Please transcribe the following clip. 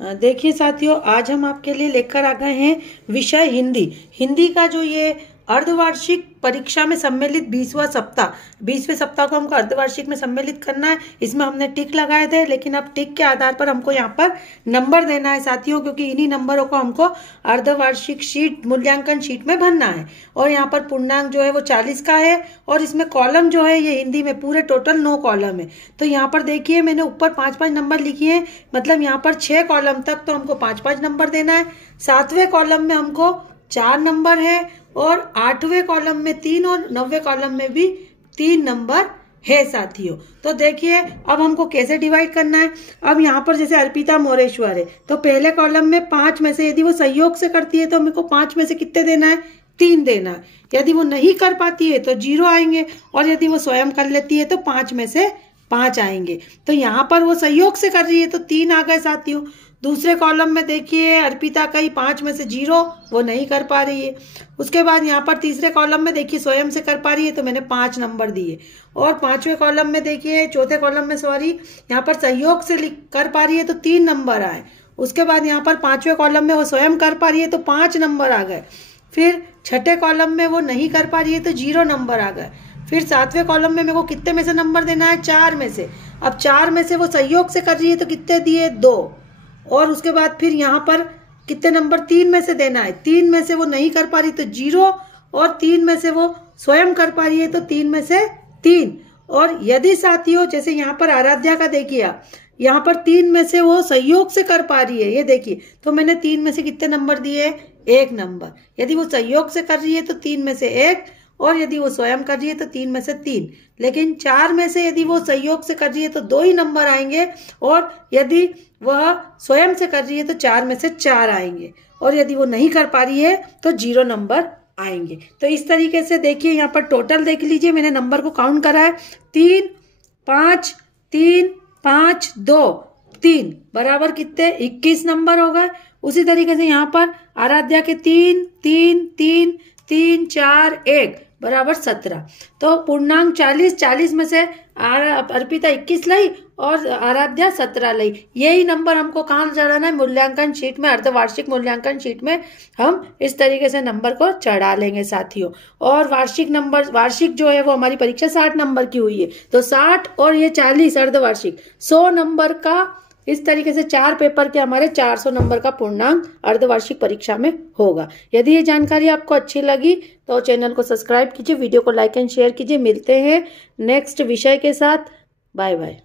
देखिए साथियों, आज हम आपके लिए लेकर आ गए हैं विषय हिंदी। हिंदी का जो ये अर्धवार्षिक परीक्षा में सम्मिलित 20वां सप्ताह, 20वें सप्ताह को हमको अर्धवार्षिक में सम्मिलित करना है। इसमें हमने टिक लगाए थे, लेकिन अब टिक के आधार पर हमको यहाँ पर नंबर देना है साथियों, क्योंकि इन्हीं नंबरों को हमको अर्धवार्षिक शीट, मूल्यांकन शीट में भरना है। और यहाँ पर पूर्णांक जो है वो 40 का है, और इसमें कॉलम जो है ये हिंदी में पूरे टोटल 9 कॉलम है। तो यहाँ पर देखिए मैंने ऊपर 5-5 नंबर लिखे हैं, मतलब यहाँ पर 6 कॉलम तक तो हमको 5-5 नंबर देना है। 7वें कॉलम में हमको 4 नंबर है, और 8वें कॉलम में 3 और 9वें कॉलम में भी 3 नंबर है साथियों। तो देखिए अब हमको कैसे डिवाइड करना है। अब यहाँ पर जैसे अर्पिता मोरेश्वर है, तो पहले कॉलम में 5 में से यदि वो सहयोग से करती है तो मेरे को 5 में से कितने देना है? 3 देना है। यदि वो नहीं कर पाती है तो 0 आएंगे, और यदि वो स्वयं कर लेती है तो 5 में से 5 आएंगे। तो यहाँ पर वो सहयोग से कर रही है तो 3 आ गए साथियों। दूसरे कॉलम में देखिए अर्पिता का ही 5 में से 0, वो नहीं कर पा रही है। उसके बाद यहाँ पर तीसरे कॉलम में देखिए स्वयं से कर पा रही है, तो मैंने 5 नंबर दिए। और 5वें कॉलम में देखिए, चौथे कॉलम में यहाँ पर सहयोग से कर पा रही है तो 3 नंबर आए। उसके बाद यहाँ पर 5वें कॉलम में वो स्वयं कर पा रही है तो 5 नंबर आ गए। फिर छठे कॉलम में वो नहीं कर पा रही है तो 0 नंबर आ गए। फिर 7वें कॉलम में मेरे को कितने में से नंबर देना है? 4 में से। अब 4 में से वो सहयोग से कर रही है तो कितने दिए? 2। और उसके बाद फिर यहाँ पर कितने नंबर? 3 में से देना है। 3 में से वो नहीं कर पा रही तो 0, और 3 में से वो स्वयं कर पा रही है तो 3 में से 3। और यदि साथियों जैसे यहाँ पर आराध्या का देखिए, यहाँ पर 3 में से वो सहयोग से कर पा रही है, ये देखिए, तो मैंने 3 में से कितने नंबर दिए? 1 नंबर। यदि वो सहयोग से कर रही है तो 3 में से 1, और यदि वो स्वयं कर रही है तो 3 में से 3। लेकिन 4 में से यदि वो सहयोग से कर रही है तो 2 ही नंबर आएंगे, और यदि वह स्वयं से कर रही है तो 4 में से 4 आएंगे, और यदि वो नहीं कर पा रही है तो 0 नंबर आएंगे। तो इस तरीके से देखिए यहाँ पर टोटल देख लीजिए, मैंने नंबर को काउंट करा है। 3, 5, 3, 5, 2, 3 बराबर कितने? 21 नंबर हो गए। उसी तरीके से यहाँ पर आराध्या के 3, 3, 3, 3, 4, 1 बराबर 17। तो पूर्णांक 40, 40 में से अर्पिता 21 लाई और आराध्या 17 लाई। यही नंबर हमको कहाँ चढ़ाना है? मूल्यांकन शीट में, अर्धवार्षिक मूल्यांकन शीट में हम इस तरीके से नंबर को चढ़ा लेंगे साथियों। और वार्षिक नंबर, वार्षिक जो है वो हमारी परीक्षा 60 नंबर की हुई है, तो 60 और ये 40 अर्धवार्षिक 100 नंबर का, इस तरीके से 4 पेपर के हमारे 400 नंबर का पूर्णांक अर्धवार्षिक परीक्षा में होगा। यदि ये जानकारी आपको अच्छी लगी तो चैनल को सब्सक्राइब कीजिए, वीडियो को लाइक एंड शेयर कीजिए। मिलते हैं नेक्स्ट विषय के साथ। Bye bye.